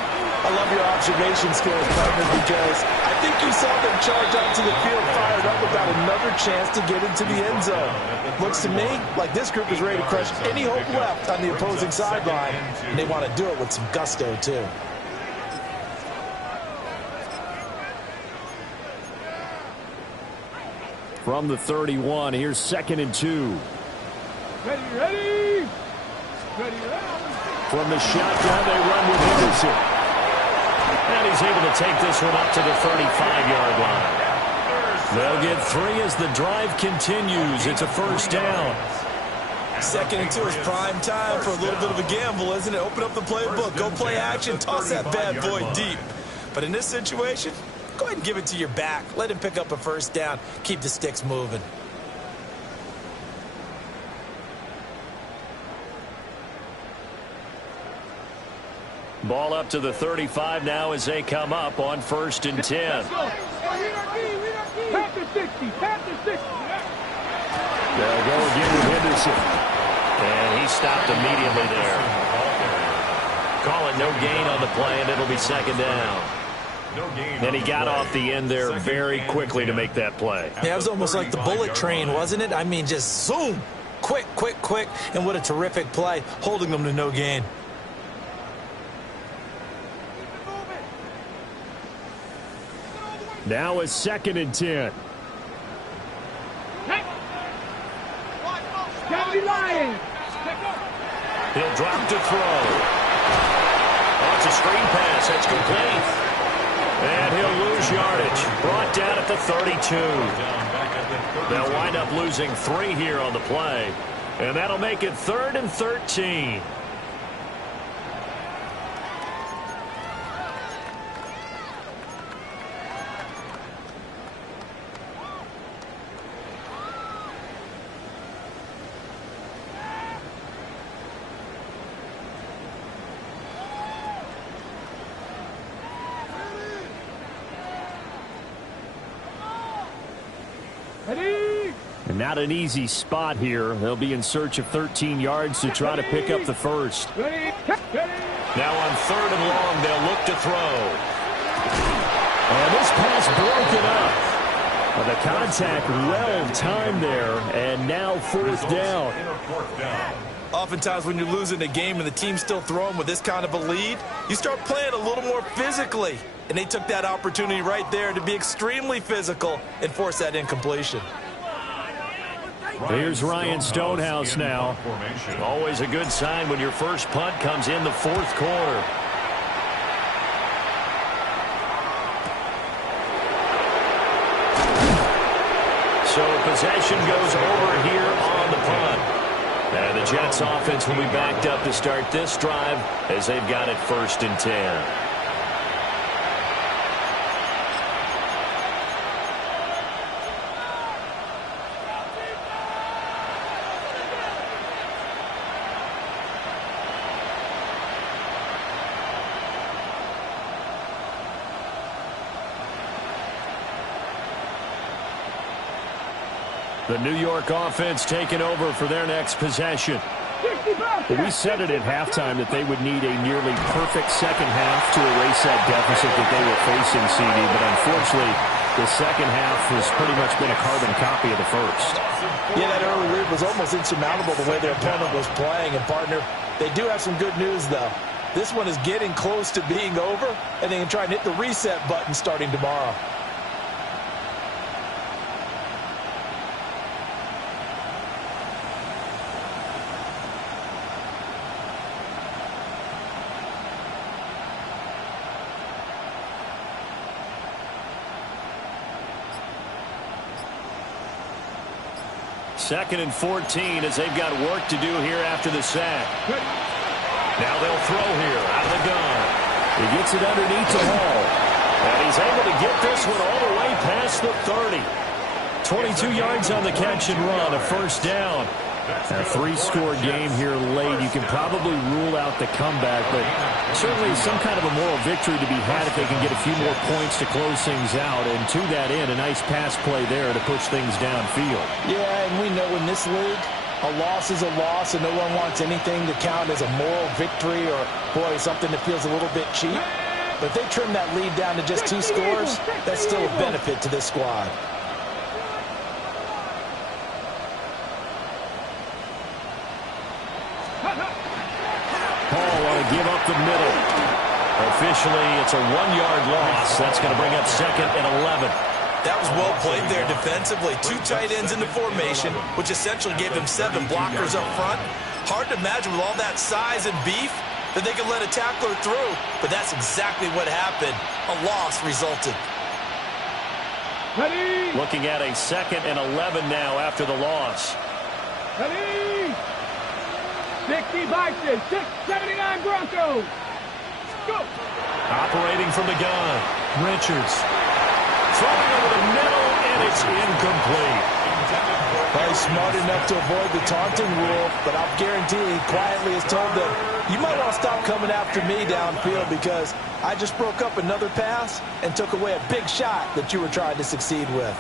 I love your observation skills, partner, because I think you saw them charge onto the field fired up without another chance to get into the end zone. Looks to me like this group is ready to crush any hope left on the opposing sideline, and they want to do it with some gusto, too. From the 31, here's 2nd and 2. Ready, ready. Ready, ready. From the shotgun, they run with Henderson. And he's able to take this one up to the 35-yard line. They'll get 3 as the drive continues. It's a first down. 2nd and 2 is prime time for a little bit of a gamble, isn't it? Open up the playbook, go play action, toss that bad boy deep. But in this situation, go ahead and give it to your back. Let him pick up a first down. Keep the sticks moving. Ball up to the 35 now as they come up on 1st and 10. Pat the 60. Pat the 60. They'll go again with Henderson. And he stopped immediately there. Calling no gain on the play, and it'll be 2nd down. And he got off the end there very quickly to make that play. Yeah, it was almost like the bullet train, wasn't it? I mean, just zoom. Quick, quick, quick. And what a terrific play, holding them to no gain. Now it's 2nd and 10. Lions. He'll drop to throw. Oh, it's a screen pass. That's complete. And he'll lose yardage. Brought down at the 32. They'll wind up losing 3 here on the play. And that'll make it 3rd and 13. And not an easy spot here. They'll be in search of 13 yards to try to pick up the first. Now on 3rd and long, they'll look to throw. And this pass broken up. Well, the contact well timed there, and now 4th down. Oftentimes when you're losing a game and the team's still throwing with this kind of a lead, you start playing a little more physically. And they took that opportunity right there to be extremely physical and force that incompletion. Here's Ryan Stonehouse now. Always a good sign when your first punt comes in the 4th quarter. So possession goes over here on the punt. And the Jets offense will be backed up to start this drive as they've got it 1st and 10. The New York offense taking over for their next possession. We said it at halftime that they would need a nearly perfect second half to erase that deficit that they were facing, CD, but unfortunately, the second half has pretty much been a carbon copy of the first. Yeah, that early lead was almost insurmountable the way their opponent was playing. And, partner, they do have some good news, though. This one is getting close to being over, and they can try and hit the reset button starting tomorrow. 2nd and 14 as they've got work to do here after the sack. Now they'll throw here out of the gun. He gets it underneath to Hall. And he's able to get this one all the way past the 30. 22 yards on the catch and run, a first down. A 3-score game here late. You can probably rule out the comeback, but certainly some kind of a moral victory to be had if they can get a few more points to close things out. And to that end, a nice pass play there to push things downfield. Yeah, and we know in this league, a loss is a loss, and no one wants anything to count as a moral victory or, boy, something that feels a little bit cheap. But if they trim that lead down to just 2 scores, that's still a benefit to this squad. Hall want to give up the middle. Officially, it's a 1-yard loss. That's going to bring up 2nd and 11. That was well played there defensively. 2 tight ends in the formation, which essentially gave them 7 blockers up front. Hard to imagine with all that size and beef that they could let a tackler through, but that's exactly what happened. A loss resulted. Ready? Looking at a 2nd and 11 now after the loss. Ready? 60 Vikings, 679 Broncos. Go. Operating from the gun. Richards. Throwing over the middle, and it's incomplete. Well, he's smart enough to avoid the taunting rule, but I'll guarantee he quietly has told them, you might want to stop coming after me downfield because I just broke up another pass and took away a big shot that you were trying to succeed with.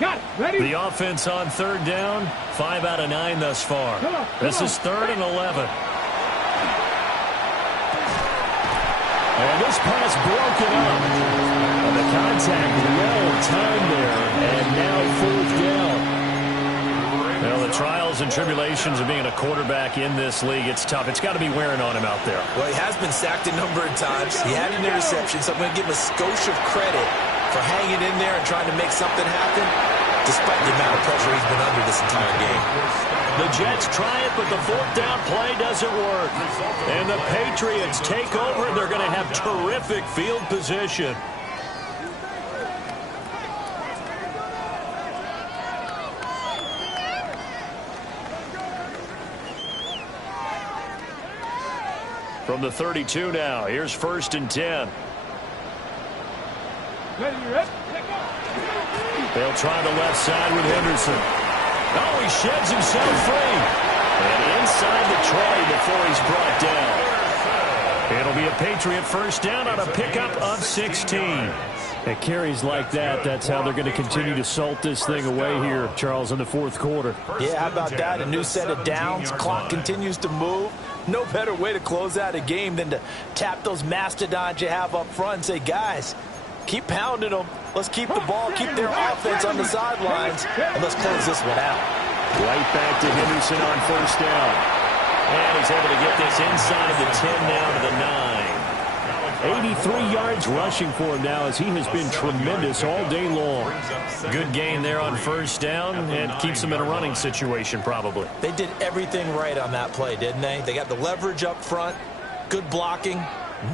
Got it. Ready? The offense on 3rd down, 5 out of 9 thus far. This is 3rd and 11. And this pass broken up. And the contact well timed there, and now 4th down. Well, the trials and tribulations of being a quarterback in this league, it's tough. It's got to be wearing on him out there. Well, he has been sacked a number of times. He had an interception, so I'm going to give him a skosh of credit for hanging in there and trying to make something happen, despite the amount of pressure he's been under this entire game. The Jets try it, but the 4th down play doesn't work. And the Patriots take over, and they're going to have terrific field position. From the 32 now, here's 1st and 10. Ready, ready? They'll try the left side with Henderson. Oh, he sheds himself free. And inside the 20 before he's brought down. It'll be a Patriot first down on a pickup of 16. At carries like that, that's how they're going to continue to salt this thing away here, Charles, in the 4th quarter. Yeah, how about that? A new set of downs. Clock continues to move. No better way to close out a game than to tap those mastodons you have up front and say, guys, keep pounding them. Let's keep the ball, keep their offense on the sidelines, and let's close this one out. Right back to Henderson on 1st down. And he's able to get this inside the 10 now to the 9. 83 yards rushing for him now as he has been tremendous all day long. Good gain there on 1st down and keeps him in a running situation probably. They did everything right on that play, didn't they? They got the leverage up front, good blocking,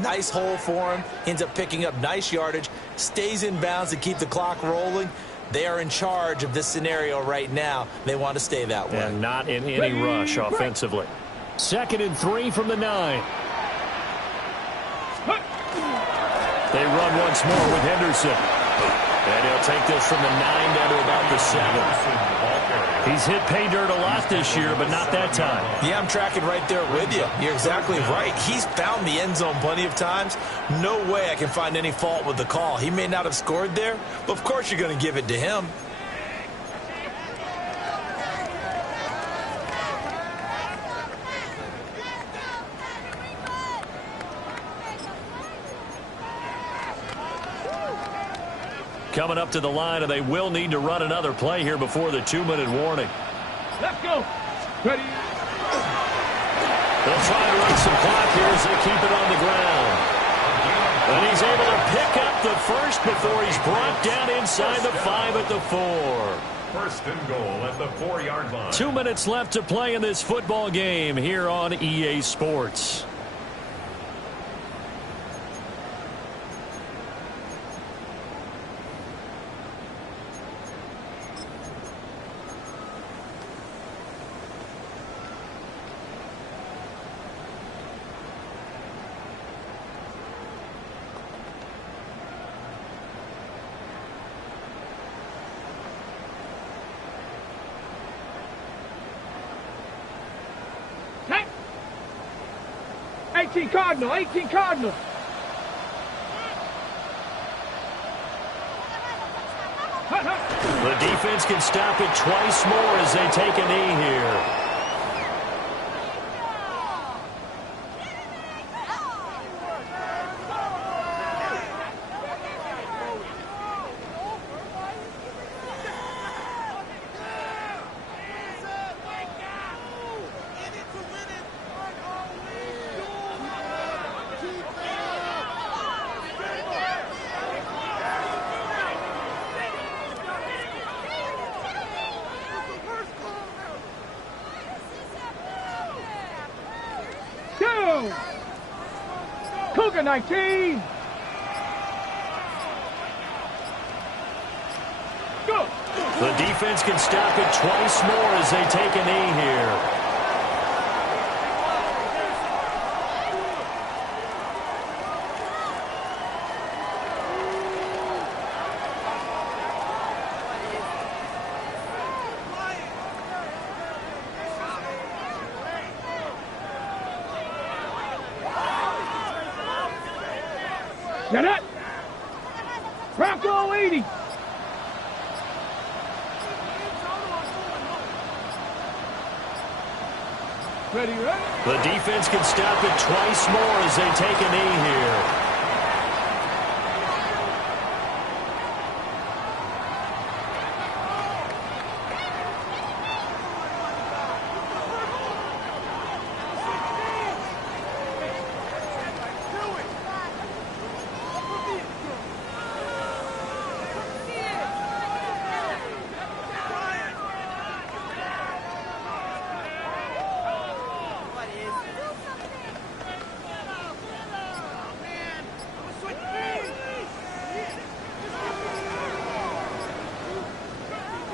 nice hole for him, ends up picking up nice yardage, stays in bounds to keep the clock rolling. They are in charge of this scenario right now. They want to stay that way. And not in any rush offensively. 2nd and 3 from the 9. They run once more with Henderson. And he'll take this from the 9 down to about the 7. He's hit pay dirt a lot this year, but not that time. Yeah, I'm tracking right there with you. You're exactly right. He's found the end zone plenty of times. No way I can find any fault with the call. He may not have scored there, but of course you're going to give it to him. Coming up to the line, and they will need to run another play here before the 2-minute warning. Let's go. Ready? They'll try to run some clock here as they keep it on the ground. And he's able to pick up the first before he's brought down inside the 5 at the 4. 1st and goal at the 4-yard line. 2 minutes left to play in this football game here on EA Sports. 18 Cardinal, 18 Cardinal. The defense can stop it twice more as they take a knee here. Cougar 19. Go. The defense can stop it twice more as they take a knee here. Get it. Bronco 80. Ready, ready? The defense can stop it twice more as they take a knee here.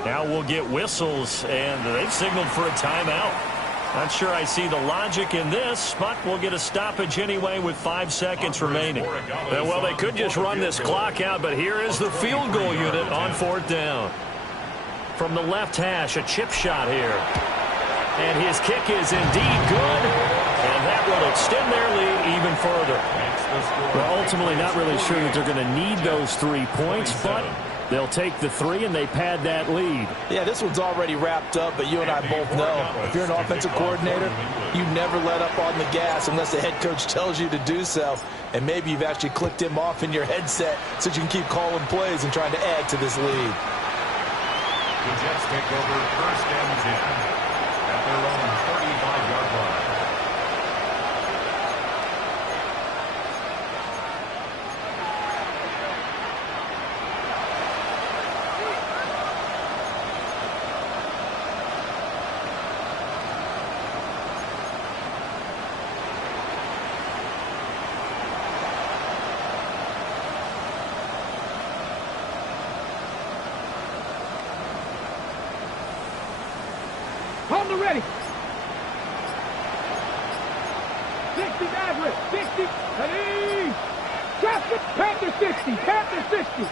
Now we'll get whistles, and they've signaled for a timeout. Not sure I see the logic in this, but we'll get a stoppage anyway with 5 seconds remaining. Well, they could just run this clock out, but here is the field goal unit on 4th down. From the left hash, a chip shot here. And his kick is indeed good, and that will extend their lead even further. Well, ultimately not really sure that they're going to need those 3 points, but they'll take the 3 and they pad that lead. Yeah, this one's already wrapped up, but you and I both know if you're an offensive coordinator, you never let up on the gas unless the head coach tells you to do so. And maybe you've actually clicked him off in your headset so you can keep calling plays and trying to add to this lead. The Jets take over 1st and 10 at their own 35-yard line. Hold the ready. 60 average. 60. Ready. Justin. Panther 60. Panther 60.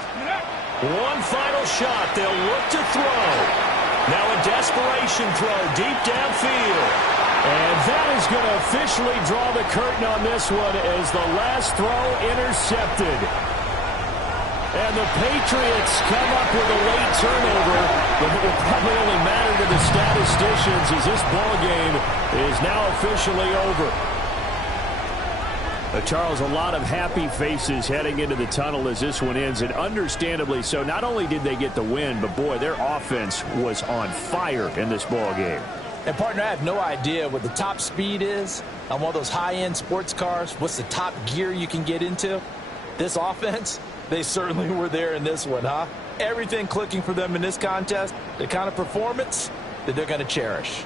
One final shot. They'll look to throw. Now a desperation throw deep downfield. And that is going to officially draw the curtain on this one as the last throw intercepted. And the Patriots come up with a late turnover, but it will probably only matter to the statisticians as this ball game is now officially over. Charles, a lot of happy faces heading into the tunnel as this one ends, and understandably so. Not only did they get the win, but boy, their offense was on fire in this ball game. And, partner, I have no idea what the top speed is on one of those high-end sports cars. What's the top gear you can get into? This offense, they certainly were there in this one, huh? Everything clicking for them in this contest, the kind of performance that they're going to cherish.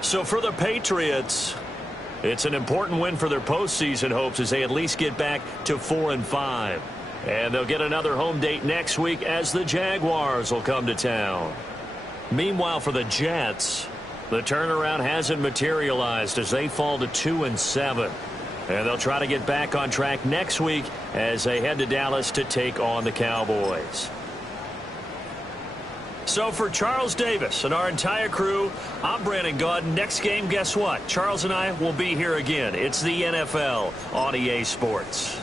So for the Patriots, it's an important win for their postseason hopes as they at least get back to 4-5. And they'll get another home date next week as the Jaguars will come to town. Meanwhile, for the Jets, the turnaround hasn't materialized as they fall to 2-7. And they'll try to get back on track next week as they head to Dallas to take on the Cowboys. So for Charles Davis and our entire crew, I'm Brandon Gaudin. Next game, guess what? Charles and I will be here again. It's the NFL on EA Sports.